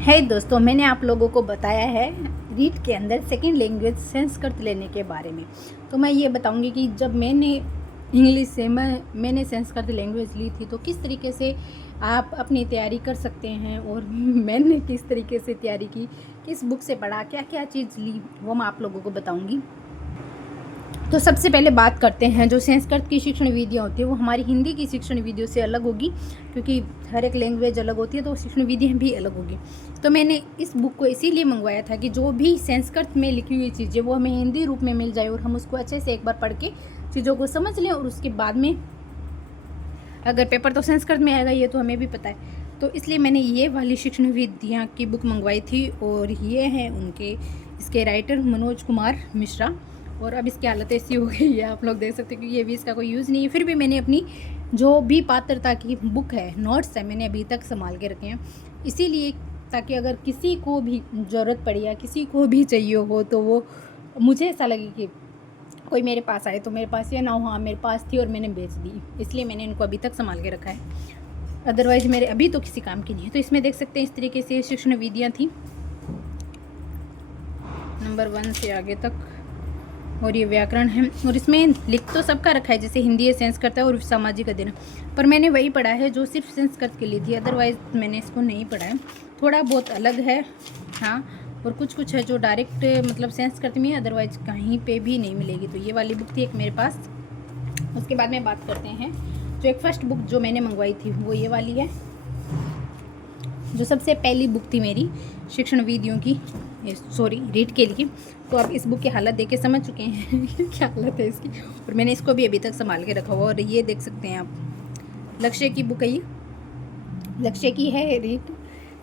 है दोस्तों, मैंने आप लोगों को बताया है रीट के अंदर सेकंड लैंग्वेज संस्कृत लेने के बारे में। तो मैं ये बताऊंगी कि जब मैंने इंग्लिश से मैंने संस्कृत लैंग्वेज ली थी तो किस तरीके से आप अपनी तैयारी कर सकते हैं, और मैंने किस तरीके से तैयारी की, किस बुक से पढ़ा, क्या क्या चीज़ ली, वो मैं आप लोगों को बताऊँगी। तो सबसे पहले बात करते हैं, जो संस्कृत की शिक्षण विधियाँ होती है वो हमारी हिंदी की शिक्षण विधियों से अलग होगी, क्योंकि हर एक लैंग्वेज अलग होती है तो शिक्षण विधियाँ भी अलग होगी। तो मैंने इस बुक को इसीलिए मंगवाया था कि जो भी संस्कृत में लिखी हुई चीज़ें वो हमें हिंदी रूप में मिल जाए और हम उसको अच्छे से एक बार पढ़ के चीज़ों को समझ लें, और उसके बाद में अगर पेपर तो संस्कृत में आएगा, ये तो हमें भी पता है। तो इसलिए मैंने ये वाली शिक्षण विधियाँ की बुक मंगवाई थी, और ये हैं उनके इसके राइटर मनोज कुमार मिश्रा। और अब इसकी हालत ऐसी हो गई है, आप लोग देख सकते हैं कि ये भी इसका कोई यूज़ नहीं है, फिर भी मैंने अपनी जो भी पात्रता की बुक है, नोट्स है, मैंने अभी तक संभाल के रखे हैं, इसीलिए ताकि अगर किसी को भी ज़रूरत पड़ी या किसी को भी चाहिए हो तो वो मुझे ऐसा लगे कि कोई मेरे पास आए तो मेरे पास ये ना हो, हाँ मेरे पास थी और मैंने बेच दी, इसलिए मैंने इनको अभी तक संभाल के रखा है। अदरवाइज़ मेरे अभी तो किसी काम की नहीं है। तो इसमें देख सकते हैं इस तरीके से शिक्षण विधियाँ थी, नंबर 1 से आगे तक, और ये व्याकरण है। और इसमें लिख तो सबका रखा है, जैसे हिंदी है, संस्कृत है और सामाजिक अध्ययन, पर मैंने वही पढ़ा है जो सिर्फ संस्कृत के लिए थी, अदरवाइज़ मैंने इसको नहीं पढ़ा है। थोड़ा बहुत अलग है हाँ, और कुछ है जो डायरेक्ट मतलब संस्कृत में, अदरवाइज कहीं पे भी नहीं मिलेगी। तो ये वाली बुक थी एक मेरे पास। उसके बाद में बात करते हैं, जो एक फर्स्ट बुक जो मैंने मंगवाई थी वो ये वाली है, जो सबसे पहली बुक थी मेरी शिक्षण विधियों की, सॉरी रीट के लिए। तो आप इस बुक की हालत देख के समझ चुके हैं क्या हालत है इसकी, और मैंने इसको भी अभी तक संभाल के रखा हुआ। और ये देख सकते हैं आप, लक्ष्य की बुक है ये, लक्ष्य की है, रीट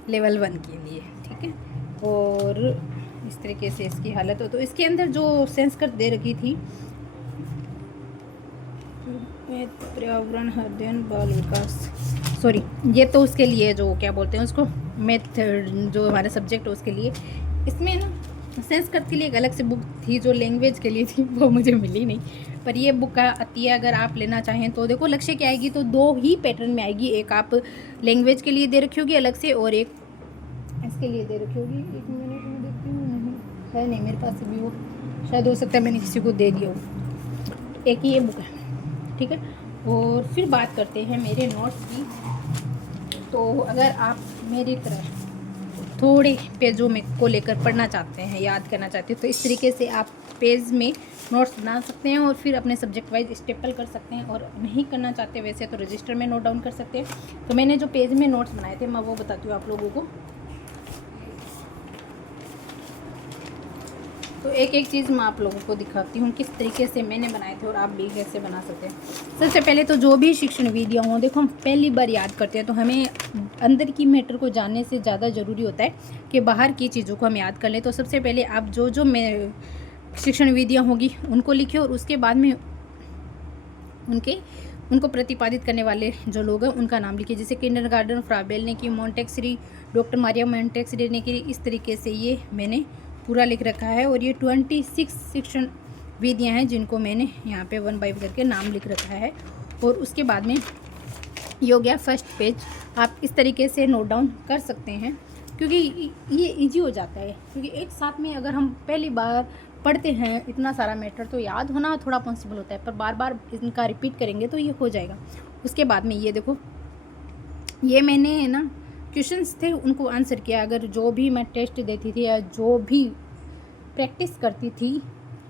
लेवल 1 के लिए, ठीक है। और इस तरीके से इसकी हालत हो। तो इसके अंदर जो संस्कृत दे रखी थी, पर्यावरण अध्ययन बाल विकास, सॉरी ये तो उसके लिए जो क्या बोलते हैं उसको, मैथ जो हमारा सब्जेक्ट है उसके लिए। इसमें ना संस्कृत के लिए एक अलग से बुक थी जो लैंग्वेज के लिए थी, वो मुझे मिली नहीं, पर ये बुक आती है अगर आप लेना चाहें तो। देखो लक्ष्य की आएगी तो 2 ही पैटर्न में आएगी, एक आप लैंग्वेज के लिए दे रखी होगी अलग से, और एक इसके लिए दे रखी होगी। 1 मिनट में देखती हूँ, नहीं है, नहीं मेरे पास अभी वो, शायद हो सकता है मैंने किसी को दे दिया हो। एक ही ये बुक है, ठीक है। और फिर बात करते हैं मेरे नोट्स की। तो अगर आप मेरी तरह थोड़े पेजों में को लेकर पढ़ना चाहते हैं, याद करना चाहते हैं, तो इस तरीके से आप पेज में नोट्स बना सकते हैं और फिर अपने सब्जेक्ट वाइज स्टेपल कर सकते हैं। और नहीं करना चाहते वैसे तो रजिस्टर में नोट डाउन कर सकते हैं। तो मैंने जो पेज में नोट्स बनाए थे मैं वो बताती हूँ आप लोगों को। तो एक एक चीज़ मैं आप लोगों को दिखाती हूँ किस तरीके से मैंने बनाए थे और आप भी कैसे बना सकते हैं। सबसे पहले तो जो भी शिक्षण विधियाँ हों, देखो हम पहली बार याद करते हैं तो हमें अंदर की मैटर को जानने से ज़्यादा ज़रूरी होता है कि बाहर की चीज़ों को हम याद कर लें। तो सबसे पहले आप जो मैं शिक्षण विधियाँ होगी उनको लिखिए, और उसके बाद में उनको प्रतिपादित करने वाले जो लोग हैं उनका नाम लिखिए, जैसे किंडरगार्टन, फ्राबेल ने की, मोंटेक्सरी, डॉक्टर मारिया मोंटेक्सरी ने की। इस तरीके से ये मैंने पूरा लिख रखा है। और ये 26 शिक्षण विधियाँ हैं जिनको मैंने यहाँ पे 1 बाय 1 करके नाम लिख रखा है। और उसके बाद में ये हो गया फर्स्ट पेज, आप इस तरीके से नोट डाउन कर सकते हैं, क्योंकि ये इजी हो जाता है। क्योंकि एक साथ में अगर हम पहली बार पढ़ते हैं इतना सारा मैटर तो याद होना थोड़ा पॉसिबल होता है, पर बार बार इनका रिपीट करेंगे तो ये हो जाएगा। उसके बाद में ये देखो, ये मैंने है ना क्वेश्चंस थे उनको आंसर किया। अगर जो भी मैं टेस्ट देती थी या जो भी प्रैक्टिस करती थी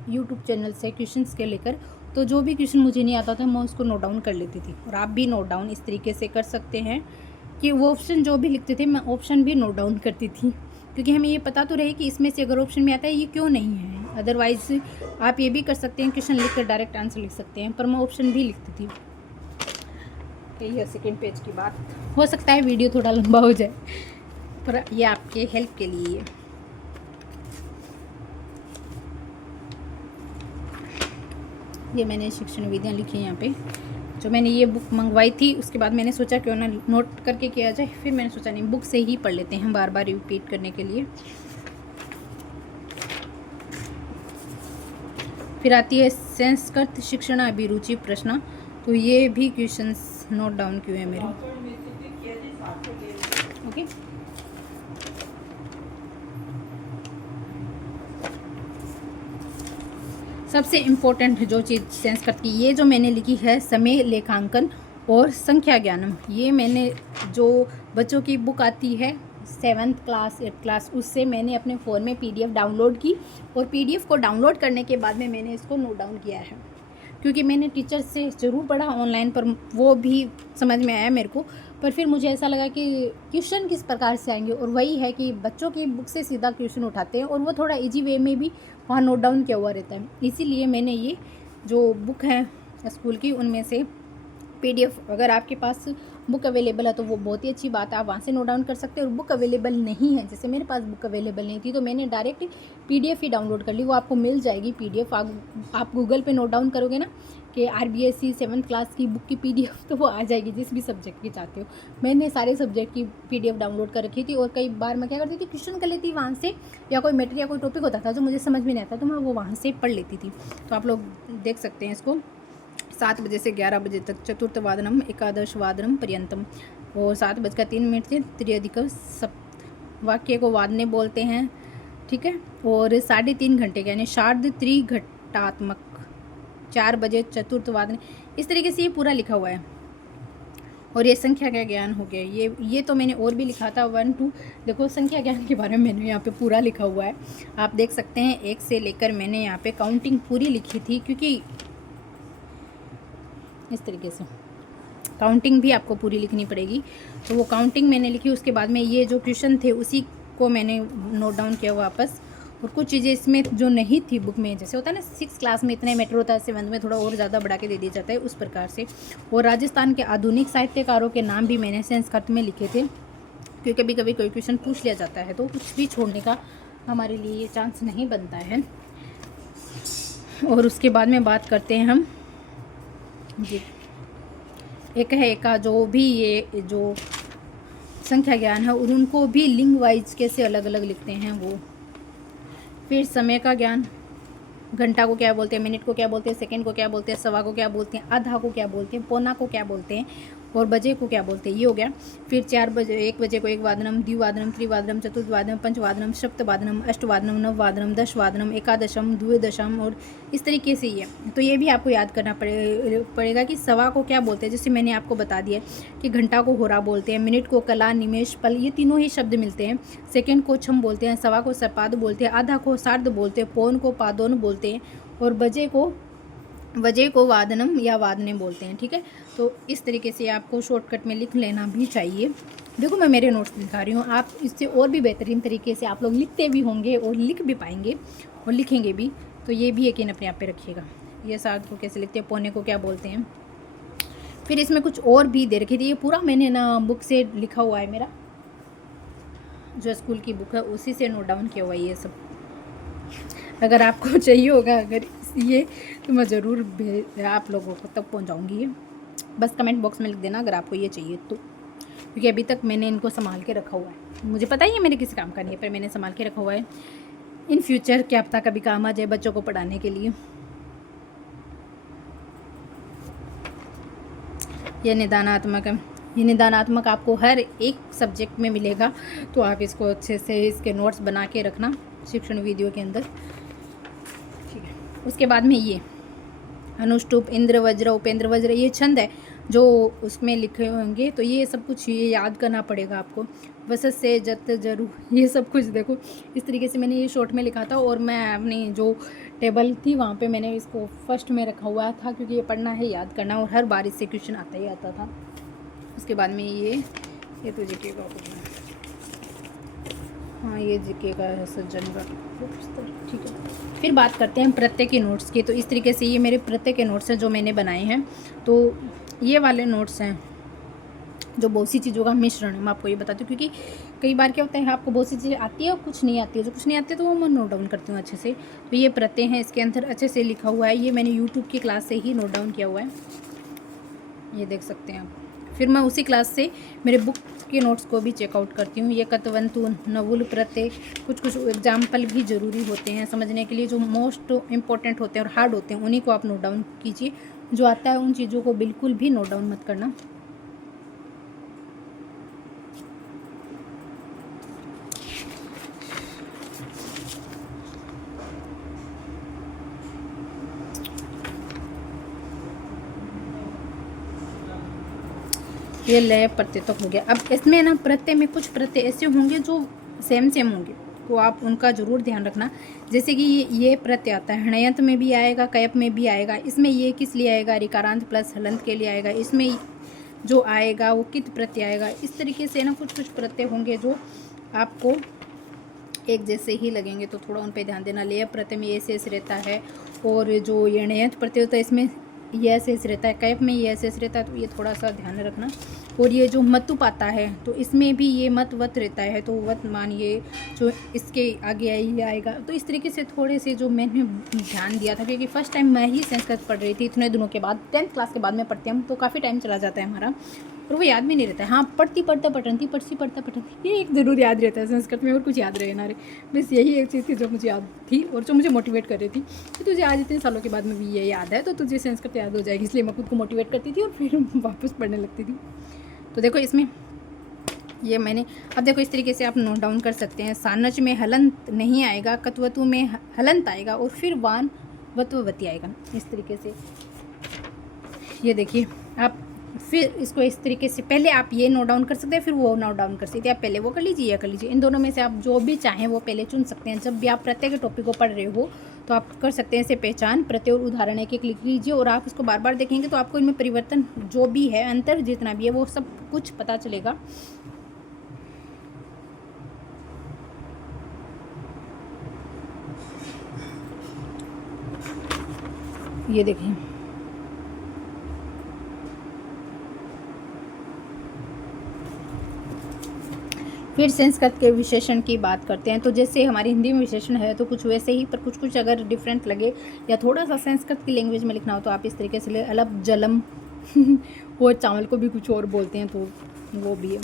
यूट्यूब चैनल से क्वेश्चंस के लेकर, तो जो भी क्वेश्चन मुझे नहीं आता था मैं उसको नोट डाउन कर लेती थी। और आप भी नोट डाउन इस तरीके से कर सकते हैं कि वो ऑप्शन जो भी लिखते थे मैं ऑप्शन भी नोट डाउन करती थी, क्योंकि हमें ये पता तो रहे कि इसमें से अगर ऑप्शन में आता है ये क्यों नहीं है। अदरवाइज़ आप ये भी कर सकते हैं, क्वेश्चन लिख कर डायरेक्ट आंसर लिख सकते हैं, पर मैं ऑप्शन भी लिखती थी। यही है सेकेंड पेज की बात। हो सकता है वीडियो थोड़ा लंबा हो जाए, पर ये आपके हेल्प के लिए है। ये मैंने शिक्षण विधियाँ लिखी हैं यहाँ पे, जो मैंने ये बुक मंगवाई थी। उसके बाद मैंने सोचा क्यों ना नोट करके किया जाए, फिर मैंने सोचा नहीं बुक से ही पढ़ लेते हैं बार बार रिपीट करने के लिए। फिर आती है संस्कृत शिक्षण अभिरुचि प्रश्न, तो ये भी क्वेश्चंस नोट डाउन किए हैं मेरे, ओके। सबसे इम्पोर्टेंट जो चीज़ सेंस करती है, ये जो मैंने लिखी है समय लेखांकन और संख्या ज्ञानम, ये मैंने जो बच्चों की बुक आती है 7th क्लास 8th क्लास, उससे मैंने अपने फ़ोन में PDF डाउनलोड की और PDF को डाउनलोड करने के बाद में मैंने इसको नोट डाउन किया है, क्योंकि मैंने टीचर से ज़रूर पढ़ा ऑनलाइन पर वो भी समझ में आया मेरे को, पर फिर मुझे ऐसा लगा कि क्वेश्चन किस प्रकार से आएंगे, और वही है कि बच्चों की बुक से सीधा क्वेश्चन उठाते हैं और वो थोड़ा इजी वे में भी वहाँ नोट डाउन किया हुआ रहता है। इसीलिए मैंने ये जो बुक है स्कूल की, उनमें से PDF, अगर आपके पास बुक अवेलेबल है तो वो बहुत ही अच्छी बात है, आप वहाँ से नोट डाउन कर सकते हैं। और बुक अवेलेबल नहीं है, जैसे मेरे पास बुक अवेलेबल नहीं थी तो मैंने डायरेक्ट PDF ही डाउनलोड कर ली, वो आपको मिल जाएगी PDF। आप गूगल पे नोट डाउन करोगे ना कि RBSE 7th क्लास की बुक की PDF, तो वो आ जाएगी जिस भी सब्जेक्ट की चाहते हो। मैंने सारे सब्जेक्ट की PDF डाउनलोड कर रखी थी और कई बार मैं क्या करती थी, क्वेश्चन कर लेती वहाँ से, या कोई मैटर या कोई टॉपिक होता था जो मुझे समझ में नहीं आता तो मैं वो वहाँ से पढ़ लेती थी। तो आप लोग देख सकते हैं इसको, 7 बजे से 11 बजे तक चतुर्थवादनम एकादशवादनम पर्यंतम, और 7:03 से त्र्यधिक सप्त वाक्य को वादने बोलते हैं, ठीक है। और 3.5 घंटे यानी शार्द त्रिघटात्मक, 4 बजे चतुर्थवादन, इस तरीके से ये पूरा लिखा हुआ है। और ये संख्या का ज्ञान हो गया, ये तो मैंने और भी लिखा था 1 2, देखो संख्या ज्ञान के बारे में मैंने यहाँ पे पूरा लिखा हुआ है, आप देख सकते हैं। 1 से लेकर मैंने यहाँ पे काउंटिंग पूरी लिखी थी, क्योंकि इस तरीके से काउंटिंग भी आपको पूरी लिखनी पड़ेगी, तो वो काउंटिंग मैंने लिखी। उसके बाद में ये जो क्वेश्चन थे उसी को मैंने नोट डाउन किया वापस, और कुछ चीज़ें इसमें जो नहीं थी बुक में, जैसे होता है ना 6th क्लास में इतने मैटर होता है, 7th में थोड़ा और ज़्यादा बढ़ा के दे दिया जाता है, उस प्रकार से। और राजस्थान के आधुनिक साहित्यकारों के नाम भी मैंने संस्कृत में लिखे थे, क्योंकि कभी कभी कोई क्वेश्चन पूछ लिया जाता है तो कुछ भी छोड़ने का हमारे लिए ये चांस नहीं बनता है। और उसके बाद में बात करते हैं हम जी, एक है का जो भी ये जो संख्या ज्ञान है, और उनको भी लिंग वाइज कैसे अलग अलग लिखते हैं वो। फिर समय का ज्ञान, घंटा को क्या बोलते हैं, मिनट को क्या बोलते हैं, सेकंड को क्या बोलते हैं, सवा को क्या बोलते हैं, आधा को क्या बोलते हैं, पौना को क्या बोलते हैं, और बजे को क्या बोलते हैं, ये हो गया। फिर 1 बजे को एक वादनम, द्विवादनम, त्रिवादनम, चतुर्थवादनम, पंचवादनम, सप्तवादनम, अष्टवादनम, नववादनम, 10वादनम, एकादशम, द्विदशम, और इस तरीके से ये। तो ये भी आपको याद करना पड़ेगा कि सवा को क्या बोलते हैं, जैसे मैंने आपको बता दिया कि घंटा को होरा बोलते हैं, मिनट को कला, निमेश, पल, ये तीनों ही शब्द मिलते हैं। सेकेंड को छम बोलते हैं, सवा को सपाद बोलते हैं, आधा को सार्ध बोलते हैं, पौन को पादोन बोलते हैं, और बजे को वादनम या वादने बोलते हैं, ठीक है। तो इस तरीके से आपको शॉर्टकट में लिख लेना भी चाहिए। देखो मैं मेरे नोट्स दिखा रही हूँ, आप इससे और भी बेहतरीन तरीके से आप लोग लिखते भी होंगे और लिख भी पाएंगे और लिखेंगे भी, तो ये भी यकीन अपने आप पे रखिएगा। ये सार्ध को कैसे लिखते हैं, पौने को क्या बोलते हैं। फिर इसमें कुछ और भी दे रखी थी, ये पूरा मैंने ना बुक से लिखा हुआ है, मेरा जो स्कूल की बुक है उसी से नोट डाउन किया हुआ है ये सब। अगर आपको चाहिए होगा अगर ये, तो मैं ज़रूर आप लोगों को तक पहुंचाऊंगी ये, बस कमेंट बॉक्स में लिख देना अगर आपको ये चाहिए तो, क्योंकि अभी तक मैंने इनको संभाल के रखा हुआ है। मुझे पता ही है मेरे किसी काम का नहीं है, पर मैंने संभाल के रखा हुआ है, इन फ्यूचर क्या पता कभी काम आ जाए बच्चों को पढ़ाने के लिए। यह निदानात्मक है, ये निदानात्मक आपको हर एक सब्जेक्ट में मिलेगा, तो आप इसको अच्छे से इसके नोट्स बना के रखना शिक्षण वीडियो के अंदर, ठीक है। उसके बाद में ये अनुष्टुप, इंद्र वज्र, उपेंद्र वज्र, ये छंद है जो उसमें लिखे होंगे, तो ये सब कुछ ये याद करना पड़ेगा आपको। वसत से जत जरू, ये सब कुछ देखो इस तरीके से मैंने ये शॉर्ट में लिखा था, और मैं अपनी जो टेबल थी वहाँ पे मैंने इसको फर्स्ट में रखा हुआ था, क्योंकि ये पढ़ना है, याद करना, और हर बार इससे क्वेश्चन आता ही आता था। उसके बाद में ये तो जीके का, हाँ ये जीके का है, सज्जन का, ठीक है। फिर बात करते हैं प्रत्येक के नोट्स की। तो इस तरीके से ये मेरे प्रत्येक के नोट्स हैं जो मैंने बनाए हैं। तो ये वाले नोट्स हैं जो बहुत सी चीज़ों का मिश्रण है, मैं आपको ये बताती हूँ, क्योंकि कई बार क्या होता है आपको बहुत सी चीज़ें आती है और कुछ नहीं आती है, जो कुछ नहीं आती है तो वो मैं नोट डाउन करती हूँ अच्छे से। तो ये प्रत्यय हैं, इसके अंदर अच्छे से लिखा हुआ है, ये मैंने यूट्यूब की क्लास से ही नोट डाउन किया हुआ है, ये देख सकते हैं आप। फिर मैं उसी क्लास से मेरे बुक के नोट्स को भी चेकआउट करती हूँ। ये कतवंतु, नवुल, प्रत्यय, कुछ एग्जाम्पल भी ज़रूरी होते हैं समझने के लिए, जो मोस्ट इम्पॉर्टेंट होते हैं और हार्ड होते हैं उन्हीं को आप नोट डाउन कीजिए। जो आता है उन चीज़ों को बिल्कुल भी नोट डाउन मत करना। ये लय प्रत्यय तक हो गया। अब इसमें ना प्रत्यय में कुछ प्रत्यय ऐसे होंगे जो सेम सेम होंगे, तो आप उनका ज़रूर ध्यान रखना। जैसे कि ये प्रत्यय आता है, हणयंत में भी आएगा, कयप में भी आएगा। इसमें ये किस लिए आएगा, रिकारांत प्लस हलंत के लिए आएगा। इसमें जो आएगा वो कित प्रत्यय आएगा। इस तरीके से ना कुछ कुछ प्रत्यय होंगे जो आपको एक जैसे ही लगेंगे, तो थोड़ा उन पे ध्यान देना। लेय प्रत्यय में ये शेष रहता है, और जो ये णयंत प्रत्यय होता है इसमें यह शेष रहता है, कैप में यह शेष रहता है, तो ये थोड़ा सा ध्यान रखना। और ये जो मतुप आता है तो इसमें भी ये मत वत रहता है, तो वत मान ये जो इसके आगे ये आएगा। तो इस तरीके से थोड़े से जो मैंने ध्यान दिया था, क्योंकि फर्स्ट टाइम मैं ही संस्कृत पढ़ रही थी इतने दिनों के बाद, 10th क्लास के बाद में पढ़ती हूँ, तो काफ़ी टाइम चला जाता है हमारा, और वो याद भी नहीं रहता है। हाँ, पढ़ती ये एक ज़रूर याद रहता है संस्कृत में, और कुछ याद रहे ना रहे, बस यही एक चीज़ थी जो मुझे याद थी और जो मुझे मोटिवेट कर रही थी कि तुझे आज इतने सालों के बाद में भी ये याद है तो तुझे संस्कृत याद हो जाएगी। इसलिए मैं खुद को मोटिवेट करती थी और फिर वापस पढ़ने लगती थी। तो देखो इसमें ये मैंने, अब देखो इस तरीके से आप नोट डाउन कर सकते हैं। सानच में हलंत नहीं आएगा, कत्वतु में हलंत आएगा, और फिर वान वत्ववती आएगा। इस तरीके से ये देखिए आप, फिर इसको इस तरीके से पहले आप ये नोट डाउन कर सकते हैं, फिर वो नोट डाउन कर सकते हैं। आप पहले वो कर लीजिए या कर लीजिए, इन दोनों में से आप जो भी चाहें वो पहले चुन सकते हैं। जब भी आप प्रत्येक टॉपिक को पढ़ रहे हो तो आप कर सकते हैं इसे पहचान, प्रत्यय और उदाहरण एक एक लिख लीजिए, और आप इसको बार बार देखेंगे तो आपको इनमें परिवर्तन जो भी है, अंतर जितना भी है, वो सब कुछ पता चलेगा। ये देखिए फिर संस्कृत के विशेषण की बात करते हैं। तो जैसे हमारी हिंदी में विशेषण है तो कुछ वैसे ही, पर कुछ कुछ अगर डिफरेंट लगे या थोड़ा सा संस्कृत की लैंग्वेज में लिखना हो तो आप इस तरीके से ले, अलप जलम वो चावल को भी कुछ और बोलते हैं, तो वो भी है।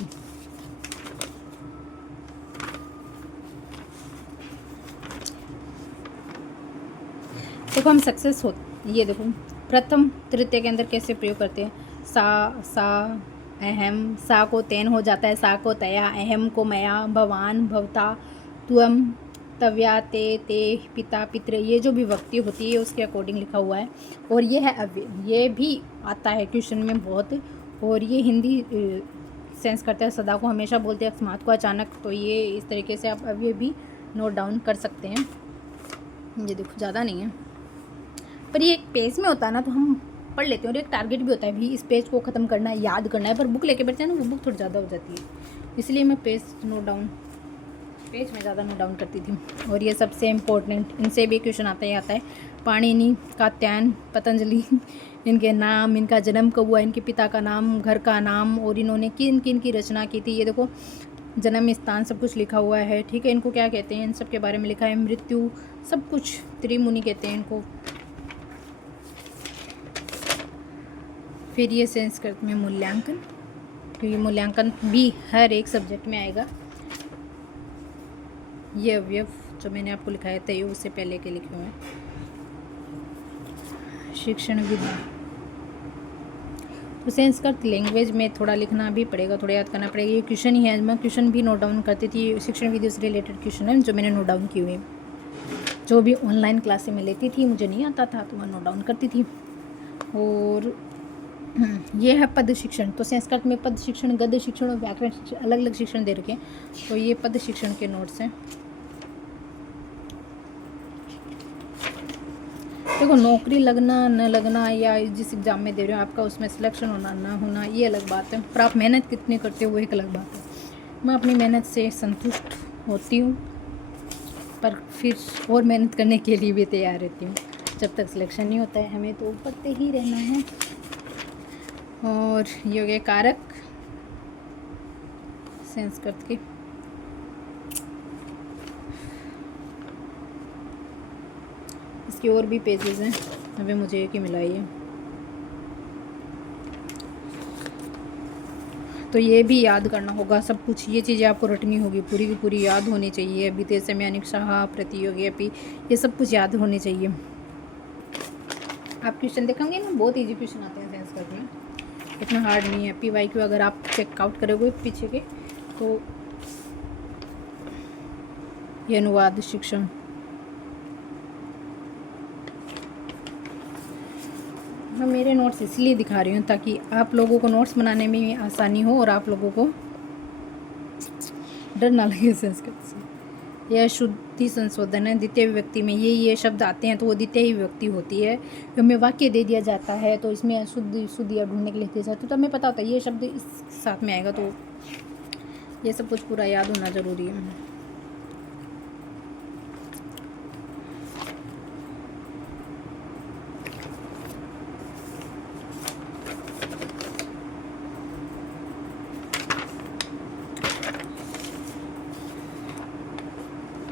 देखो हम सक्सेस हो, ये देखो प्रथम तृतीय के अंदर कैसे प्रयोग करते हैं। सा अहम, सा को तेन हो जाता है, सा को तया, अहम को मया, भवान भवता, तुम तव्या, ते पिता पितृ, ये जो विभक्ति होती है उसके अकॉर्डिंग लिखा हुआ है। और ये है अव्यय, ये भी आता है क्वेश्चन में बहुत, और ये हिंदी सेंस करते हैं। सदा को हमेशा बोलते हैं, अकस्मात को अचानक, तो ये इस तरीके से आप अव्यय भी नोट डाउन कर सकते हैं। ये देखो ज़्यादा नहीं है, पर ये एक पेज में होता है ना तो हम पढ़ लेते हैं, और एक टारगेट भी होता है भी इस पेज को ख़त्म करना है, याद करना है। पर बुक लेके बैठते हैं ना, वो बुक थोड़ी ज़्यादा हो जाती है, इसलिए मैं पेज में ज़्यादा नोट डाउन करती थी। और ये सबसे इम्पोर्टेंट, इनसे भी क्वेश्चन आता है पाणिनि, कात्यायन, पतंजलि, इनके नाम, इनका जन्म कब हुआ, इनके पिता का नाम, घर का नाम, और इन्होंने किन किन की रचना की थी। ये देखो जन्म स्थान सब कुछ लिखा हुआ है, ठीक है। इनको क्या कहते हैं, इन सब के बारे में लिखा है। मृत्यु सब कुछ, त्रिमुनि कहते हैं इनको। फिर ये संस्कृत में मूल्यांकन, क्योंकि मूल्यांकन भी हर एक सब्जेक्ट में आएगा। ये अवयव जो मैंने आपको लिखा है तय उससे पहले के लिखे हुए हैं। शिक्षण विधि, तो संस्कृत लैंग्वेज में थोड़ा लिखना भी पड़ेगा, थोड़ा याद करना पड़ेगा। ये क्वेश्चन ही है, मैं क्वेश्चन भी नोट डाउन करती थी। शिक्षण विधि से रिलेटेड क्वेश्चन है जो मैंने नोट डाउन किए हुए, जो भी ऑनलाइन क्लासें में लेती थी, मुझे नहीं आता था तो मैं नोट डाउन करती थी। और ये है पद शिक्षण, तो संस्कृत में पद शिक्षण, गद्य शिक्षण और व्याकरण शिक्षण, अलग अलग शिक्षण दे रखे हैं। तो ये पद शिक्षण के नोट्स हैं। देखो नौकरी लगना न लगना, या जिस एग्ज़ाम में दे रहे हो आपका उसमें सिलेक्शन होना ना होना, ये अलग बात है, पर आप मेहनत कितनी करते हो वो एक अलग बात है। मैं अपनी मेहनत से संतुष्ट होती हूँ, पर फिर और मेहनत करने के लिए भी तैयार रहती हूँ। जब तक सिलेक्शन नहीं होता है हमें तो पढ़ते ही रहना है। और ये हो गए कारक संस्कृत के। इसके और भी पेजेस हैं, अभी मुझे एक ही मिला है। तो ये भी याद करना होगा सब कुछ, ये चीज़ें आपको रटनी होगी, पूरी की पूरी याद होनी चाहिए। बीते समय अनिक्षाह प्रतियोगी अपी, ये सब कुछ याद होने चाहिए। आप क्वेश्चन देखेंगे ना, बहुत इजी क्वेश्चन आते हैं संस्कृत में, इतना हार्ड नहीं है। PYQ अगर आप चेकआउट करोगे पीछे के तो ये अनुवाद शिक्षण, मैं मेरे नोट्स इसलिए दिखा रही हूँ ताकि आप लोगों को नोट्स बनाने में भी आसानी हो और आप लोगों को डर ना लगे संस्कृत से। यह शुद्धि संशोधन है। द्वितीय विभक्ति में ये शब्द आते हैं तो वो द्वितीय विभक्ति होती है। हमें वाक्य दे दिया जाता है तो इसमें अशुद्ध शुद्ध या ढूंढने के लिए दिया जाता है तो हमें पता होता है ये शब्द इस साथ में आएगा, तो ये सब कुछ पूरा याद होना ज़रूरी है।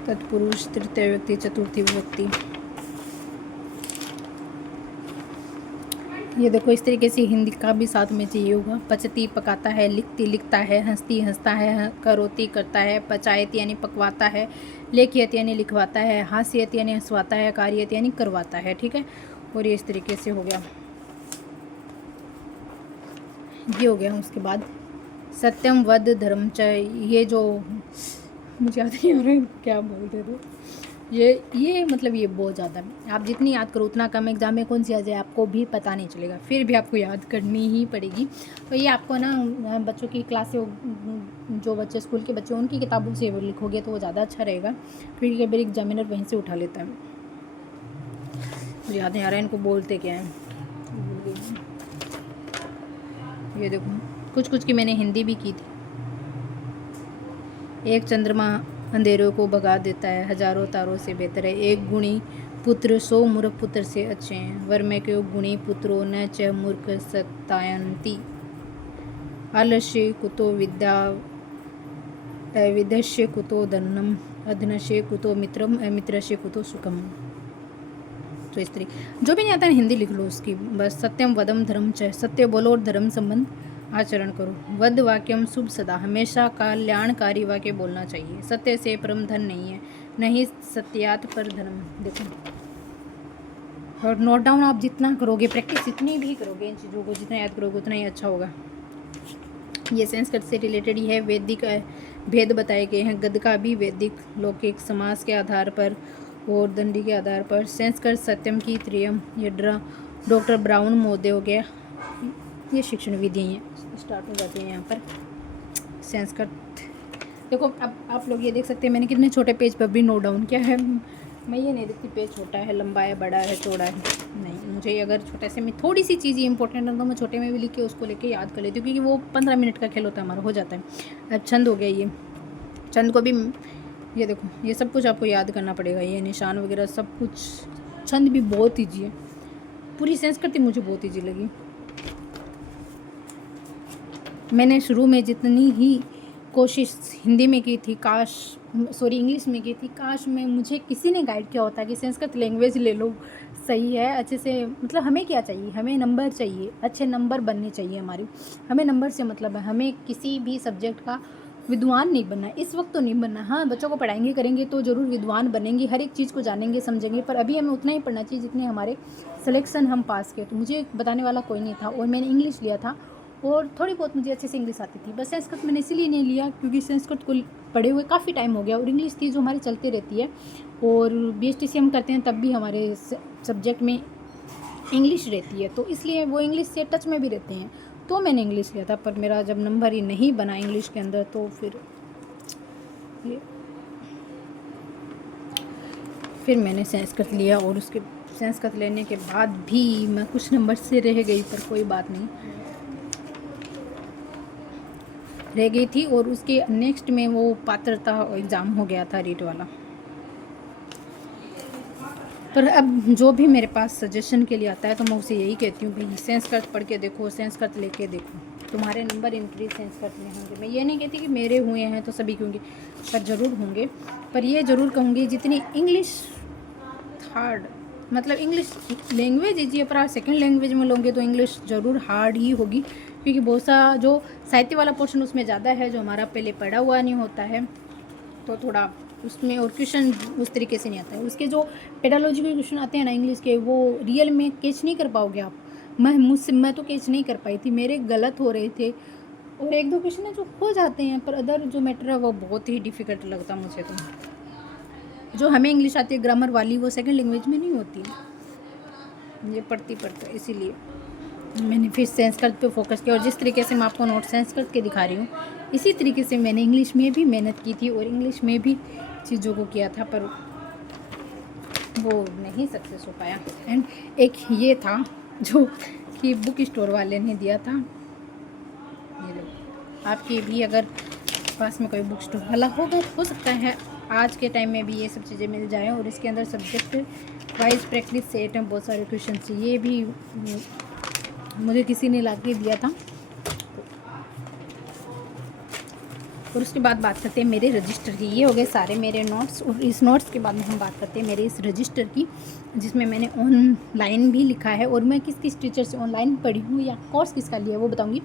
तत्पुरुष, तृतीय विभक्ति, चतुर्थी विभक्ति। ये देखो इस तरीके से हिंदी का भी साथ में चाहिए होगा। पचती पकाता है, लिखती लिखता है, हंसती हंसता है, करोती करता है, पचायत यानी पकवाता है, लेखियत यानी लिखवाता है, हास्यत यानी हंसवाता है, कार्यत यानी करवाता है। ठीक है, और ये इस तरीके से हो गया, ये हो गया। उसके बाद सत्यम वद धर्म च, ये जो मुझे याद नहीं आ रहा है क्या बोलते थे, ये मतलब ये बहुत ज़्यादा, आप जितनी याद करो उतना कम। एग्जाम में कौन सी आ जाए आपको भी पता नहीं चलेगा, फिर भी आपको याद करनी ही पड़ेगी। तो ये आपको ना बच्चों की क्लास से, जो बच्चे स्कूल के बच्चे उनकी किताबों से लिखोगे तो वो ज़्यादा अच्छा रहेगा, क्योंकि कई बार एग्जामिनर वहीं से उठा लेता है। मुझे याद नहीं आ रहा है इनको बोलते क्या है। ये देखो कुछ कुछ की मैंने हिंदी भी की थी। एक चंद्रमा अंधेरों को भगा देता है, हजारों तारों से बेहतर है। एक गुणी पुत्र 100 मूर्ख पुत्र से अच्छे हैं। वर में क्यों गुणी पुत्रो न च मूर्ख सतायन्ति। आलस्य कुतो विद्या विदस्य कुतो धनम, अधनस्य कुतो मित्रम, अमित्रस्य कुतो सुखम। तो इस तरीके जो भी नहीं आता है हिंदी लिख लो उसकी बस। सत्यम वदम धर्म च, सत्य बोलो और धर्म संबंध आचरण करो। वद वाक्यम शुभ सदा, हमेशा कल्याणकारी वाक्य बोलना चाहिए। सत्य से परम धन नहीं है, नहीं सत्यात पर धर्म। देखो, और नोट डाउन आप जितना करोगे, प्रैक्टिस जितनी भी करोगे, इन चीज़ों को जितना याद करोगे उतना ही अच्छा होगा। ये संस्कृत से रिलेटेड ही है। वैदिक भेद बताए गए हैं। गद्य का भी वैदिक लौकिक समास के आधार पर और दंडी के आधार पर। संस्कृत सत्यम की त्रियम, ये डॉक्टर ब्राउन महोदय हो गया। ये शिक्षण विधि हैं, स्टार्ट हो जाती है यहाँ पर संस्कृत। देखो अब आप लोग ये देख सकते हैं मैंने कितने छोटे पेज पर भी नोट डाउन किया है। मैं ये नहीं देखती पेज छोटा है, लंबा है, बड़ा है, चौड़ा है, नहीं। मुझे अगर छोटे से में थोड़ी सी चीज़ इंपॉर्टेंट है तो मैं छोटे में भी लिख के उसको लेके याद कर लेती हूँ, क्योंकि वो 15 मिनट का खेल होता है, हमारा हो जाता है। अब छंद हो गया, ये छंद को भी ये देखो, ये सब कुछ आपको याद करना पड़ेगा। ये निशान वगैरह सब कुछ, छंद भी बहुत ईजी है। पूरी संस्कृति मुझे बहुत ईजी लगी। मैंने शुरू में जितनी ही कोशिश हिंदी में की थी, इंग्लिश में की थी, काश में मुझे किसी ने गाइड किया होता कि संस्कृत लैंग्वेज ले लो, सही है अच्छे से। मतलब हमें क्या चाहिए, हमें नंबर चाहिए, अच्छे नंबर बनने चाहिए हमारी, हमें नंबर से मतलब है। हमें किसी भी सब्जेक्ट का विद्वान नहीं बनना, इस वक्त तो नहीं बनना। हाँ, बच्चों को पढ़ाएंगे करेंगे तो ज़रूर विद्वान बनेंगे, हर एक चीज़ को जानेंगे समझेंगे, पर अभी हमें उतना ही पढ़ना चाहिए जितने हमारे सिलेक्शन हम पास किए। तो मुझे बताने वाला कोई नहीं था और मैंने इंग्लिश लिया था और थोड़ी बहुत मुझे अच्छे से इंग्लिश आती थी। बस संस्कृत मैंने इसीलिए नहीं लिया क्योंकि संस्कृत को पढ़े हुए काफ़ी टाइम हो गया और इंग्लिश थी जो हमारी चलती रहती है, और BSTC हम करते हैं तब भी हमारे सब्जेक्ट में इंग्लिश रहती है, तो इसलिए वो इंग्लिश से टच में भी रहते हैं। तो मैंने इंग्लिश लिया था, पर मेरा जब नंबर ही नहीं बना इंग्लिश के अंदर तो फिर मैंने संस्कृत लिया। और उसके संस्कृत लेने के बाद भी मैं कुछ नंबर से रह गई, पर कोई बात नहीं, रह गई थी। और उसके नेक्स्ट में वो पात्रता एग्ज़ाम हो गया था रीट वाला। पर अब जो भी मेरे पास सजेशन के लिए आता है तो मैं उसे यही कहती हूँ, भाई संस्कृत पढ़ के देखो, संस्कृत लेके देखो, तुम्हारे नंबर इंक्रीज संस्कृत में होंगे। मैं ये नहीं कहती कि मेरे हुए हैं तो सभी के होंगे, पर ज़रूर होंगे। पर ये ज़रूर कहूँगी जितनी इंग्लिश हार्ड, मतलब इंग्लिश लैंग्वेज ईजी है, पर आप सेकेंड लैंग्वेज में लोगे तो इंग्लिश ज़रूर हार्ड ही होगी, क्योंकि बहुत सा जो साहित्य वाला पोर्शन उसमें ज़्यादा है जो हमारा पहले पढ़ा हुआ नहीं होता है, तो थोड़ा उसमें और क्वेश्चन उस तरीके से नहीं आता है। उसके जो पेडालॉजिकल क्वेश्चन आते हैं ना इंग्लिश के, वो रियल में कैच नहीं कर पाओगे आप। मैं तो कैच नहीं कर पाई थी, मेरे गलत हो रहे थे, और एक दो क्वेश्चन है जो हो जाते हैं, पर अदर जो मैटर है वो बहुत ही डिफ़िकल्ट लगता मुझे। तो जो हमें इंग्लिश आती है ग्रामर वाली, वो सेकेंड लैंग्वेज में नहीं होती है, ये पढ़ती इसीलिए। मैंने फिर संस्कृत पे फोकस किया और जिस तरीके से मैं आपको नोट संस्कृत के दिखा रही हूँ इसी तरीके से मैंने इंग्लिश में भी मेहनत की थी और इंग्लिश में भी चीज़ों को किया था, पर वो नहीं सक्सेस हो पाया। एंड एक ये था जो कि बुक स्टोर वाले ने दिया था, ये लो। आपके भी अगर पास में कोई बुक स्टोर वाला होगा तो हो सकता है आज के टाइम में भी ये सब चीज़ें मिल जाएँ। और इसके अंदर सब्जेक्ट वाइज प्रैक्टिस सेट हैं, बहुत सारे क्वेश्चन, ये भी मुझे किसी ने ला के दिया था। और उसके बाद बात करते हैं मेरे रजिस्टर की। ये हो गए सारे मेरे नोट्स, और इस नोट्स के बाद में हम बात करते हैं मेरे इस रजिस्टर की, जिसमें मैंने ऑनलाइन भी लिखा है और मैं किस किस टीचर से ऑनलाइन पढ़ी हूँ या कोर्स किसका लिया है वो बताऊँगी।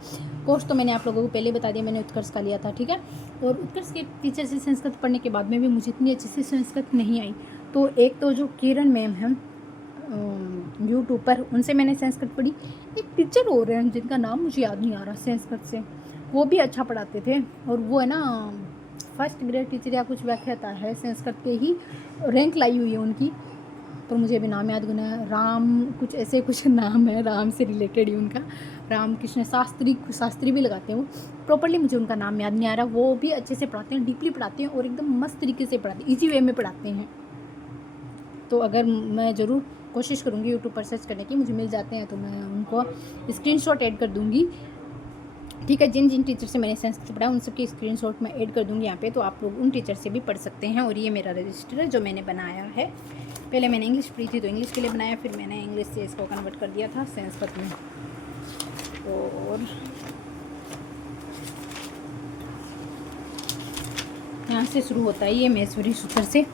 कोर्स तो मैंने आप लोगों को पहले बता दिया, मैंने उत्कर्ष का लिया था, ठीक है। और उत्कर्ष के टीचर से संस्कृत पढ़ने के बाद में भी मुझे इतनी अच्छी से संस्कृत नहीं आई। तो एक तो जो किरण मैम हैं यूट्यूब पर, उनसे मैंने संस्कृत पढ़ी। एक टीचर हो रहे हैं जिनका नाम मुझे याद नहीं आ रहा संस्कृत से, वो भी अच्छा पढ़ाते थे। और वो है ना फर्स्ट ग्रेड टीचर या कुछ व्याख्याता है संस्कृत के ही, रैंक लाई हुई है उनकी, पर मुझे अभी नाम याद करना है। राम कुछ ऐसे कुछ नाम है, राम से रिलेटेड ही उनका, राम कृष्ण शास्त्री भी लगाते हैं वो। प्रॉपर्ली मुझे उनका नाम याद नहीं आ रहा। वो भी अच्छे से पढ़ाते हैं, डीपली पढ़ाते हैं और एकदम मस्त तरीके से पढ़ाते हैं, ईजी वे में पढ़ाते हैं। तो अगर मैं ज़रूर कोशिश करूँगी यूट्यूब पर सर्च करने की, मुझे मिल जाते हैं तो मैं उनको स्क्रीनशॉट ऐड कर दूँगी, ठीक है। जिन जिन टीचर से मैंने संस्कृत पढ़ा उन सबके स्क्रीनशॉट मैं ऐड कर दूँगी यहाँ पे, तो आप लोग उन टीचर से भी पढ़ सकते हैं। और ये मेरा रजिस्टर है जो मैंने बनाया है। पहले मैंने इंग्लिश पढ़ी थी तो इंग्लिश के लिए बनाया, फिर मैंने इंग्लिश से इसको कन्वर्ट कर दिया था संस्कृत में। और यहाँ से शुरू होता है ये महेश्वरी सूत्र से।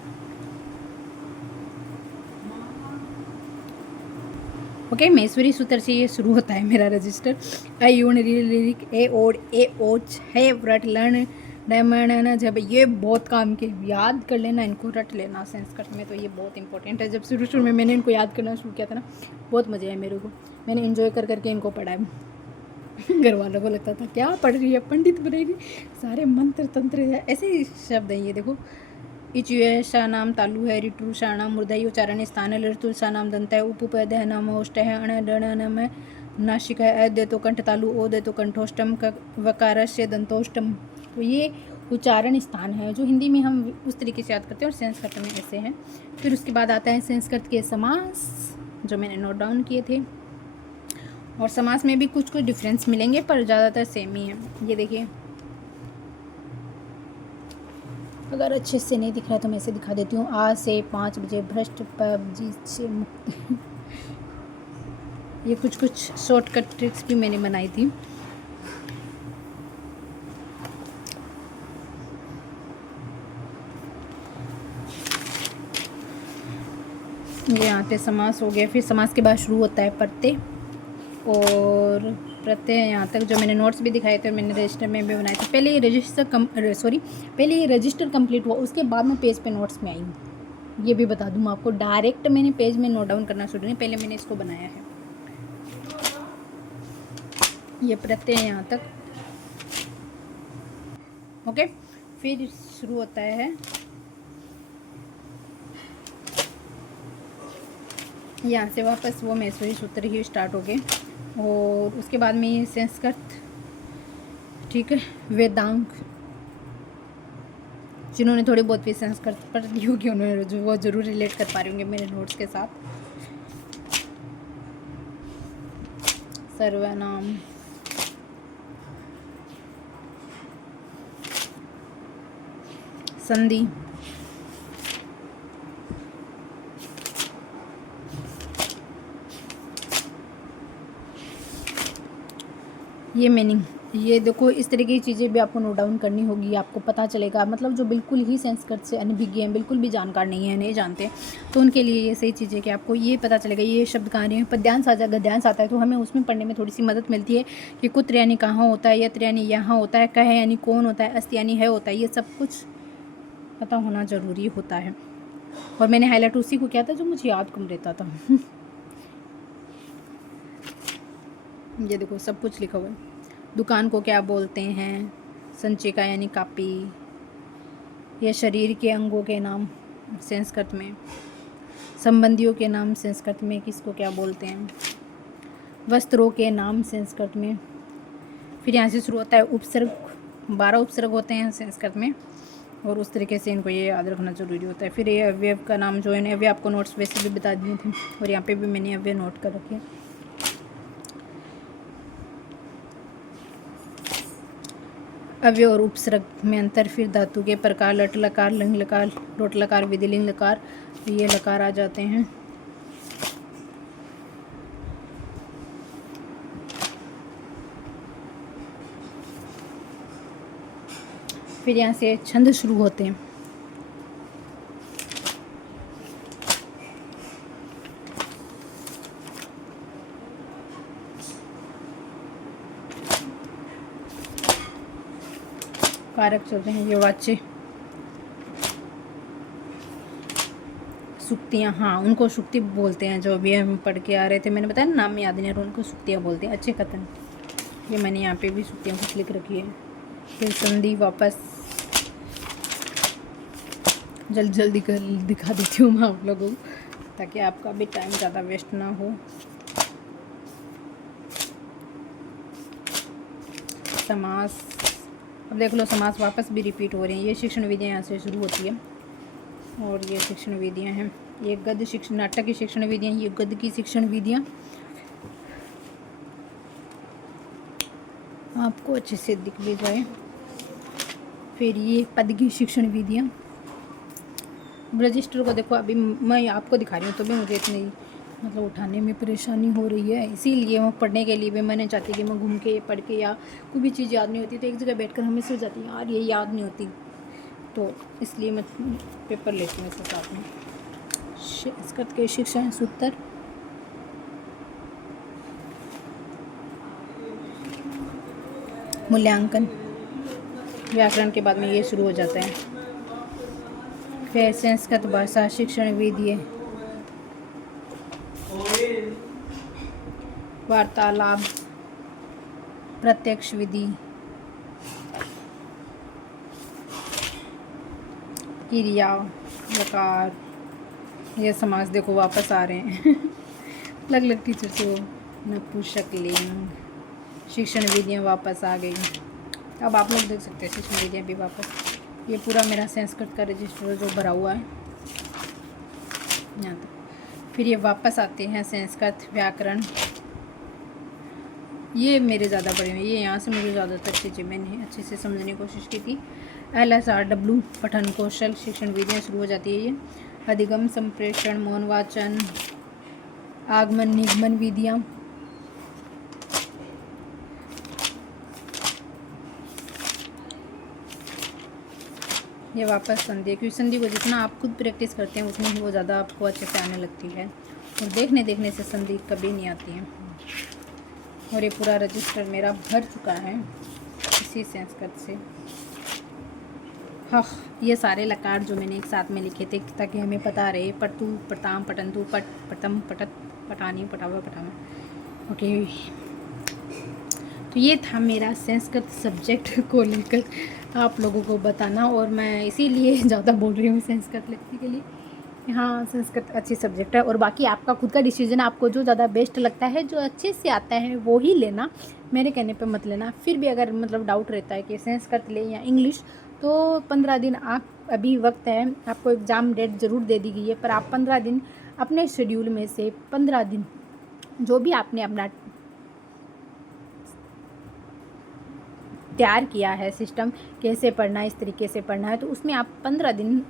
ओके, महेश्वरी सूत्र से ये शुरू होता है मेरा रजिस्टर। अयूण लिरिक ए ओड ए ओच है व्रट लर्न डमन, जब ये बहुत काम के, याद कर लेना इनको, रट लेना संस्कृत में, तो ये बहुत इंपॉर्टेंट है। जब शुरू में मैंने इनको याद करना शुरू किया था ना, बहुत मज़े आए मेरे को, मैंने इन्जॉय कर करके इनको पढ़ा है। घर वालों को लगता था क्या पढ़ रही है, पंडित बनेगी, सारे मंत्र तंत्र ऐसे शब्द हैं। ये देखो, इचुषा नाम तालु है, ऋतुषा नाम मूर्धय उच्चारण स्थान, ऋतुषा नाम दंत है, उपपद है, नाम ओष्ट है, अण डण में नाशिक है, अद्य तो कंठ तालु, ओद तो कंठोष्टम, वकारस्य दंतोष्टम। तो ये उच्चारण स्थान है जो हिंदी में हम उस तरीके से याद करते हैं और संस्कृत में ऐसे हैं। फिर उसके बाद आता है संस्कृत के समास जो मैंने नोट डाउन किए थे, और समास में भी कुछ कुछ डिफरेंस मिलेंगे पर ज़्यादातर सेम ही है। ये देखिए, अगर अच्छे से नहीं दिख रहा तो मैं इसे दिखा देती हूँ। आज से 5 बजे भ्रष्ट पबजी से मुक्त। ये कुछ कुछ शॉर्टकट ट्रिक्स भी मैंने बनाई थी। ये यहाँ पे समास हो गया। फिर समास के बाद शुरू होता है प्रत्यय, और प्रत्यय यहाँ तक जो मैंने नोट्स भी दिखाए थे और मैंने रजिस्टर में भी बनाए थे। पहले ये रजिस्टर कंप्लीट हुआ, उसके बाद मैं पेज पे नोट्स में आई हूँ। ये भी बता दूँ आपको, डायरेक्ट मैंने पेज में नोट डाउन करना शुरू नहीं, पहले मैंने इसको बनाया है। ये प्रत्यय यहाँ तक, ओके। फिर शुरू होता है यहाँ से वापस वो महेश्वरी सूत्र ही स्टार्ट हो गए, और उसके बाद में ये संस्कृत, ठीक है, वेदांग। जिन्होंने थोड़ी बहुत भी संस्कृत पढ़ ली होगी उन्होंने जो वो ज़रूर रिलेट कर पा रहे होंगे मेरे नोट्स के साथ। सर्वनाम, संधि, ये मीनिंग, ये देखो, इस तरह की चीज़ें भी आपको नोट डाउन करनी होगी, आपको पता चलेगा। मतलब जो बिल्कुल ही संस्कृत से अनभिज्ञ हैं, बिल्कुल भी जानकार नहीं है, नहीं जानते, तो उनके लिए ये सही चीज़ है कि आपको ये पता चलेगा ये शब्द कहाँ रहे हैं। पद्यांश आ जाएगा, गद्यांश आता है, तो हमें उसमें पढ़ने में थोड़ी सी मदद मिलती है कि कुत्र यानी कहाँ होता है, यत्र यानी यहाँ होता है, कह यानी कौन होता है, अस्त यानी है होता है, ये सब कुछ पता होना ज़रूरी होता है। और मैंने हाईलाइट उसी को किया था जो मुझे याद कम रहता था। ये देखो सब कुछ लिखा हुआ है। दुकान को क्या बोलते हैं, संचिका यानी कापी, या शरीर के अंगों के नाम संस्कृत में, संबंधियों के नाम संस्कृत में किसको क्या बोलते हैं, वस्त्रों के नाम संस्कृत में। फिर यहाँ से शुरू होता है उपसर्ग, 12 उपसर्ग होते हैं संस्कृत में और उस तरीके से इनको ये याद रखना जरूरी होता है। फिर ये अवयव का नाम जो है अवयव आपको नोट्स वैसे भी बता दिए थे और यहाँ पे भी मैंने अवयव नोट कर रखे हैं। अव्यय और उपसर्ग में अंतर। फिर धातु के प्रकार, लट लकार, लिंग लकार, लोट लकार, विधिलिंग लकार, ये लकार आ जाते हैं। फिर यहाँ से छंद शुरू होते हैं। कारक चलते हैं, ये वाच्य, सुक्तियाँ, हाँ उनको सुक्ति बोलते हैं। जो अभी हम पढ़ के आ रहे थे, मैंने बताया ना, नाम याद नहीं आ रहा, उनको सुक्तियाँ बोलते हैं। अच्छे कथन, ये मैंने यहाँ पे भी सुक्तियाँ कुछ लिख रखी है। फिर संधि, वापस जल्दी कर दिखा देती हूँ मैं आप लोगों को, ताकि आपका भी टाइम ज़्यादा वेस्ट ना हो। समास, अब देख लो समास वापस भी रिपीट हो रही हैं। ये शिक्षण विधियाँ यहाँ से शुरू होती है और ये शिक्षण विधियाँ हैं। ये गद्य शिक्षण, नाटक की शिक्षण विधियाँ, ये गद्य की शिक्षण विधियाँ आपको अच्छे से दिख भी जाए। फिर ये पद की शिक्षण विधियाँ। रजिस्टर को देखो, अभी मैं आपको दिखा रही हूँ तो भी मुझे इतनी मतलब उठाने में परेशानी हो रही है, इसीलिए मैं पढ़ने के लिए भी मैं नहीं चाहती कि मैं घूम के पढ़ के या कोई भी चीज़ याद नहीं होती तो एक जगह बैठकर हमें सो जाती है यार ये याद नहीं होती, तो इसलिए मैं पेपर लेती हूँ इसके साथ में। संस्कृत के शिक्षण सूत्र, मूल्यांकन, व्याकरण के बाद में ये शुरू हो जाता है। फिर संस्कृत भाषा शिक्षण विधि, वार्तालाप, प्रत्यक्ष विधि, क्रिया, प्रकार, ये समास देखो वापस आ रहे हैं अलग अलग टीचर से। नपुंसक लिंग, शिक्षण विधियाँ वापस आ गई। अब आप लोग देख सकते हैं शिक्षण विधियाँ भी वापस। ये पूरा मेरा संस्कृत का रजिस्टर जो भरा हुआ है यहाँ तक। फिर ये वापस आते हैं संस्कृत व्याकरण, ये मेरे ज़्यादा बड़े हैं, ये यहाँ से मुझे ज़्यादातर चीज़ें मैंने अच्छे से समझने की कोशिश की थी। LSRW पठन कौशल शिक्षण विधियाँ शुरू हो जाती है। ये अधिगम, संप्रेषण, मौन वाचन, आगमन निगमन विधियाँ। ये वापस संधि, क्योंकि संधि को जितना आप खुद प्रैक्टिस करते हैं उतनी ही वो ज़्यादा आपको अच्छे से आने लगती है और देखने से संधि कभी नहीं आती है। और ये पूरा रजिस्टर मेरा भर चुका है इसी संस्कृत से। हाँ, ये सारे लकार जो मैंने एक साथ में लिखे थे ताकि हमें पता रहे, पटतु, पटाम, पटंतु, पट, पटम, पटत, पटानी, पटावा, पटावा। ओके, तो ये था मेरा संस्कृत सब्जेक्ट को लेकर आप लोगों को बताना, और मैं इसीलिए ज़्यादा बोल रही हूँ संस्कृत लिखने के लिए। हाँ, संस्कृत अच्छी सब्जेक्ट है और बाकी आपका खुद का डिसीजन, आपको जो ज़्यादा बेस्ट लगता है, जो अच्छे से आता है वो ही लेना, मेरे कहने पे मत लेना। फिर भी अगर मतलब डाउट रहता है कि संस्कृत ले या इंग्लिश, तो 15 दिन आप, अभी वक्त है, आपको एग्ज़ाम डेट ज़रूर दे दी गई है, पर आप 15 दिन अपने शेड्यूल में से 15 दिन जो भी आपने अपना तैयार किया है सिस्टम, कैसे पढ़ना है, इस तरीके से पढ़ना है, तो उसमें आप 15 दिन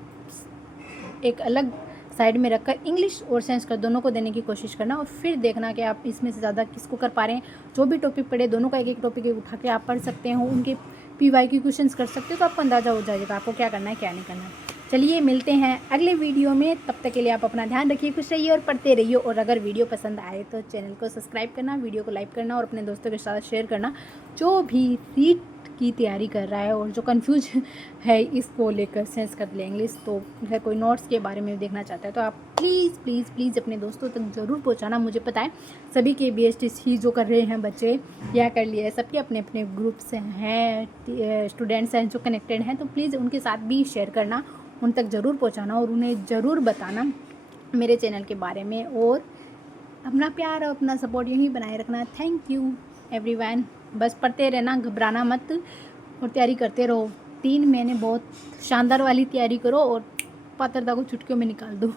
एक अलग साइड में रखकर इंग्लिश और संस्कृत दोनों को देने की कोशिश करना और फिर देखना कि आप इसमें से ज़्यादा किसको कर पा रहे हैं। जो भी टॉपिक पढ़े, दोनों का एक एक टॉपिक उठा के आप पढ़ सकते हो, उनके PYQ क्वेश्चंस कर सकते हो, तो आपको अंदाज़ा हो जाएगा आपको क्या करना है क्या नहीं करना है। चलिए मिलते हैं अगले वीडियो में, तब तक के लिए आप अपना ध्यान रखिए, खुश रहिए और पढ़ते रहिए। और अगर वीडियो पसंद आए तो चैनल को सब्सक्राइब करना, वीडियो को लाइक करना और अपने दोस्तों के साथ शेयर करना। जो भी रीट की तैयारी कर रहा है और जो कंफ्यूज है इसको लेकर संस्कृत ले इंग्लिश, तो अगर कोई नोट्स के बारे में देखना चाहता है तो आप प्लीज़ अपने दोस्तों तक ज़रूर पहुंचाना। मुझे पता है सभी के BSTC जो कर रहे हैं बच्चे या कर लिए, सबके अपने अपने ग्रुप्स हैं, स्टूडेंट्स हैं जो कनेक्टेड हैं, तो प्लीज़ उनके साथ भी शेयर करना, उन तक ज़रूर पहुँचाना और उन्हें ज़रूर बताना मेरे चैनल के बारे में और अपना प्यार और अपना सपोर्ट यूँ ही बनाए रखना। Thank you everyone. बस पढ़ते रहना, घबराना मत और तैयारी करते रहो। 3 महीने बहुत शानदार वाली तैयारी करो और पात्रता को चुटकियों में निकाल दो।